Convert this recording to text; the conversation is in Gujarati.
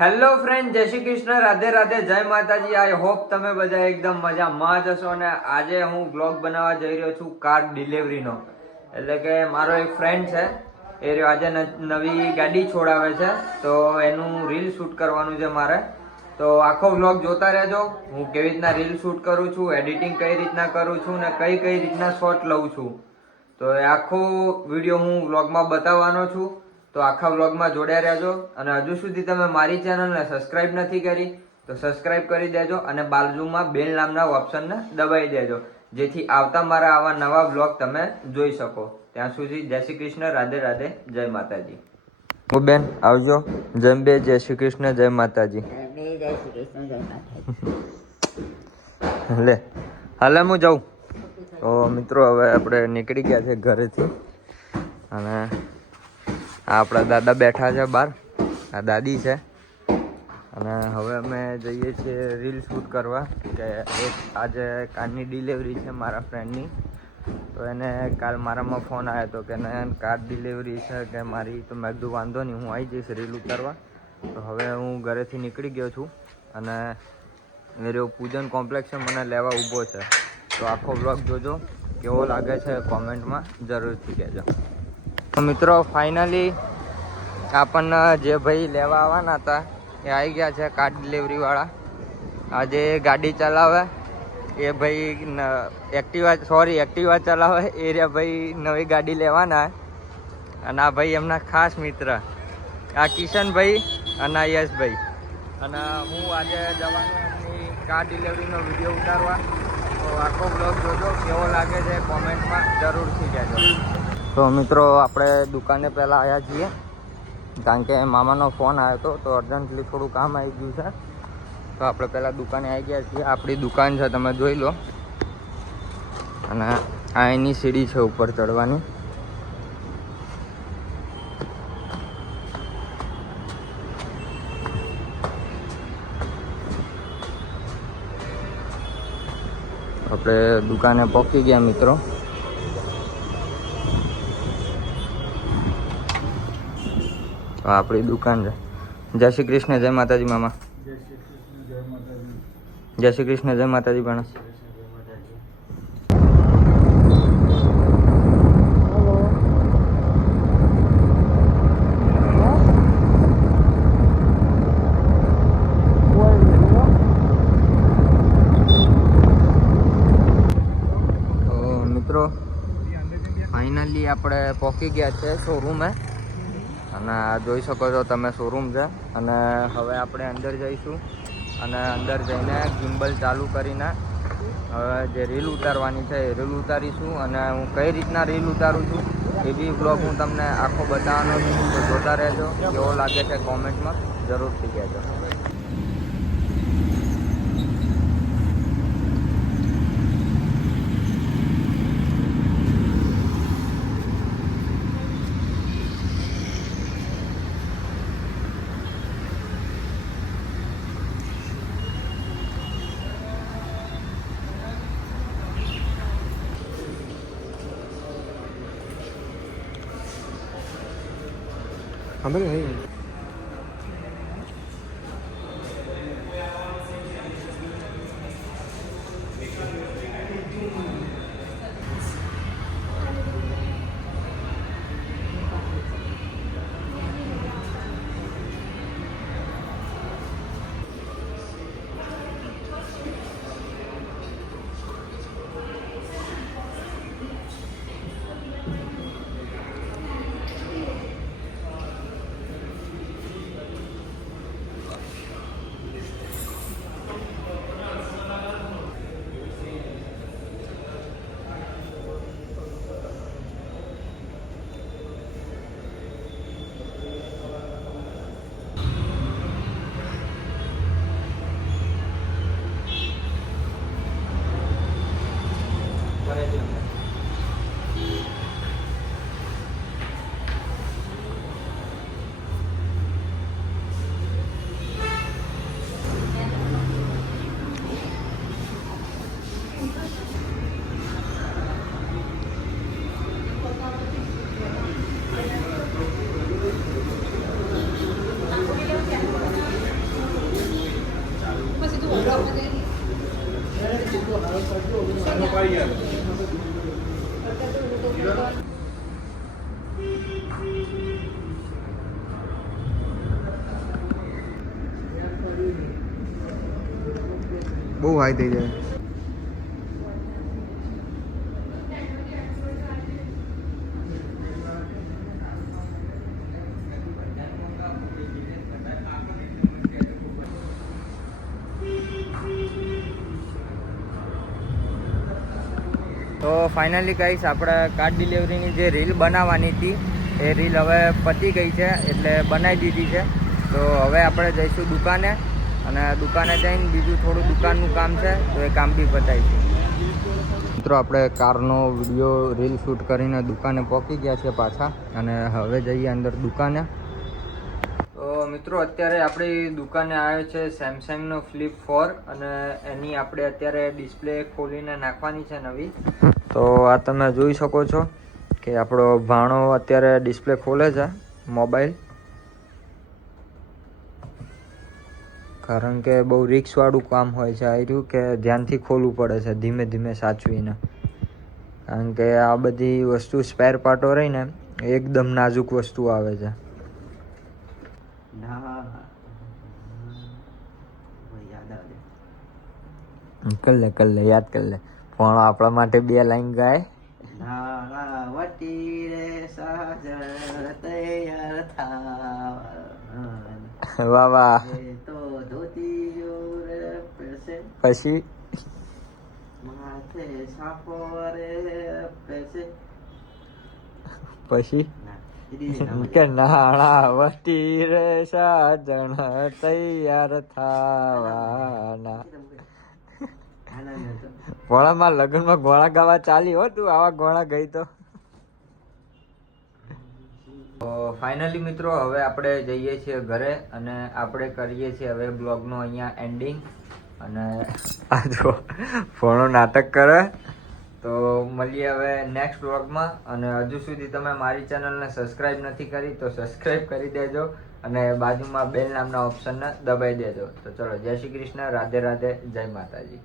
હેલો ફ્રેન્ડ જય શ્રી કૃષ્ણ, રાધે રાધે, જય માતાજી. આઈ હોપ તમે બધા એકદમ મજામાં જ હશો અને આજે હું બ્લોગ બનાવવા જઈ રહ્યો છું કાર ડિલિવરીનો એટલે કે મારો એક ફ્રેન્ડ છે, એ રહ્યો આજે ન- નવી ગાડી છોડાવે છે, તો એનું રીલ શૂટ કરવાનું છે મારે. તો આખો બ્લોગ જોતા રહેજો. હું કેવી રીતના રીલ શૂટ કરું છું એડિટિંગ કઈ રીતના કરું છું ને કઈ કઈ રીતના શોટ લઉં છું. તો એ આખો વીડિયો હું વ્લોગમાં બતાવવાનો છું. તો આખા વ્લોગમાં જોડ્યા રહેજો અને હજુ સુધી તમે મારી ચેનલને સબસ્ક્રાઇબ નથી કરી તો સબસ્ક્રાઇબ કરી દેજો અને બાજુમાં બેલ નામના ઓપ્શનને દબાવી દેજો જેથી આવતા મારા આવા નવા વ્લોગ તમે જોઈ શકો. ત્યાં સુધી જય શ્રી કૃષ્ણ રાધે રાધે જય માતાજી. હું બેન આવજો. જય બે જય શ્રી કૃષ્ણ જય માતાજી. જય શ્રી કૃષ્ણ જય માતાજી. લે હાલે હું જાઉં? તો મિત્રો હવે આપણે નીકળી ગયા છે ઘરેથી. અને આપણા દાદા બેઠા છે બહાર. આ દાદી છે. અને હવે અમે જઈએ છીએ રીલ શૂટ કરવા, કે એક આજે કારની ડિલિવરી છે મારા ફ્રેન્ડની તો એને કાલ મારામાં ફોન આવ્યો હતો કે નયન કાર ડિલિવરી છે કે મારી, તો મેં કીધું વાંધો નહીં, હું આવી જઈશ રીલ ઉતારવા. તો હવે હું ઘરેથી નીકળી ગયો છું અને મેરો પૂજન કોમ્પ્લેક્સ છે, મને લેવા ઊભો છે. તો આખો બ્લોગ જોજો, કેવો લાગે છે કોમેન્ટમાં જરૂરથી કહેજો. તો મિત્રો ફાઇનલી આપણને જે ભાઈ લેવા આવવાના હતા, એ આવી ગયા છે કાર ડિલિવરીવાળા આજે ગાડી ચલાવે. એ ભાઈ એક્ટિવા સોરી એક્ટિવા ચલાવે. એ રહ્યા ભાઈ નવી ગાડી લેવાના. અને આ ભાઈ એમના ખાસ મિત્ર. આ કિશનભાઈ અને આ યશભાઈ અને હું આજે જવાનો એમની કાર ડિલિવરીનો વીડિયો ઉતારવા. તો આખો બ્લોગ જોજો. કેવો લાગે છે કોમેન્ટમાં જરૂરથી કહેજો. તો મિત્રો, આપણે દુકાને પહેલાં આવ્યા છીએ. કારણ કે મામાનો ફોન આવ્યો હતો તો અર્જન્ટલી થોડું કામ આવી ગયું છે. તો આપણે પહેલાં દુકાને આવી ગયા છીએ. આપણી દુકાન છે, તમે જોઈ લો. અને આ એની સીડી છે ઉપર ચડવાની. આપણે દુકાને પહોંચી ગયા મિત્રો. તો આપણી દુકાન છે. જય શ્રી કૃષ્ણ, જય માતાજી મામા. જય શ્રી કૃષ્ણ, જય માતાજી પણ. ફાઇનલી આપણે પહોંચી ગયા છે શોરૂમે અને આ જોઈ શકો છો તમે શોરૂમ છે. અને હવે આપણે અંદર જઈશું. અને અંદર જઈને ગિમ્બલ ચાલુ કરીને હવે જે રીલ ઉતારવાની છે એ રીલ ઉતારીશું. અને હું કઈ રીતના રીલ ઉતારું છું એ બી બ્લોગ હું તમને આખો બતાવવાનો છું. જોતા રહેજો. કેવો લાગે છે કોમેન્ટમાં જરૂરથી કહેજો. 감독님 બહુ હાઈ થઈ જાય ફાઇનલી કહીશ આપણે કાર્ડ ડિલિવરીની જે રીલ બનાવવાની હતી, એ રીલ હવે પતી ગઈ છે, એટલે બનાવી દીધી છે. તો હવે આપણે જઈશું દુકાને, અને દુકાને જઈને બીજું થોડું દુકાનનું કામ છે, તો એ કામ બી પતાવીશું. મિત્રો, આપણે કારનો વીડિયો રીલ શૂટ કરીને દુકાને પહોંચી ગયા છે પાછા, અને હવે જઈએ અંદર દુકાને. તો મિત્રો, અત્યારે આપણી દુકાને આવ્યો છે સેમસંગનો ફ્લિપ ફોર અને એની આપણે અત્યારે ડિસ્પ્લે ખોલીને નાખવાની છે નવી. તો આ તમે જોઈ શકો છો કે આપણો ભાણો અત્યારે ડિસ્પ્લે ખોલે છે મોબાઈલ કારણ કે બહુ રિક્સવાળું કામ હોય છે. આવ્યું કે ધ્યાનથી ખોલવું પડે છે, ધીમે ધીમે સાચવીને. કારણ કે આ બધી વસ્તુ સ્પેર પાર્ટો રહીને એકદમ નાજુક વસ્તુ આવે છે. આવે કર લે કર લે યાદ કર લે. પણ આપણા માટે બે લાઈન ગાય. વાહ વાહ. પછી? કે નાણા વટી રે સાજણ તૈયાર થાવાના. ભોળામાં લગ્નમાં ગોળા ગાવા ચાલી હો તું આવા ગોળા ગઈ તો. ફાઇનલી મિત્રો હવે આપણે જઈએ છીએ ઘરે અને આપણે કરીએ છીએ હવે બ્લોગનો અહીંયા એન્ડિંગ. અને આ જો ફોનો નાટક કરે. તો મળીએ હવે નેક્સ્ટ બ્લોગમાં અને હજુ સુધી તમે મારી ચેનલને સબસ્ક્રાઇબ નથી કરી, તો સબસ્ક્રાઇબ કરી દેજો અને બાજુમાં બેલ નામના ઓપ્શનને દબાઈ દેજો. તો ચલો, જય શ્રી કૃષ્ણ, રાધે રાધે, જય માતાજી.